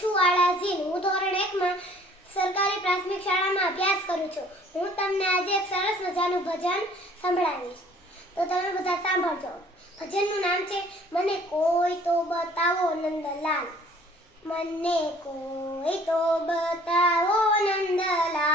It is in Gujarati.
છું આળાજીન. હું ધોરણ 1 માં સરકારી પ્રાથમિક શાળામાં અભ્યાસ કરું છું. હું તમને આજે એક સરસ મજાનું ભજન સંભળાવીશ, તો તમે બધા સાંભળજો. ભજનનું નામ છે મને કોઈ તો બતાવો નંદલાલ. મને કોઈ તો બતાવો નંદલાલ.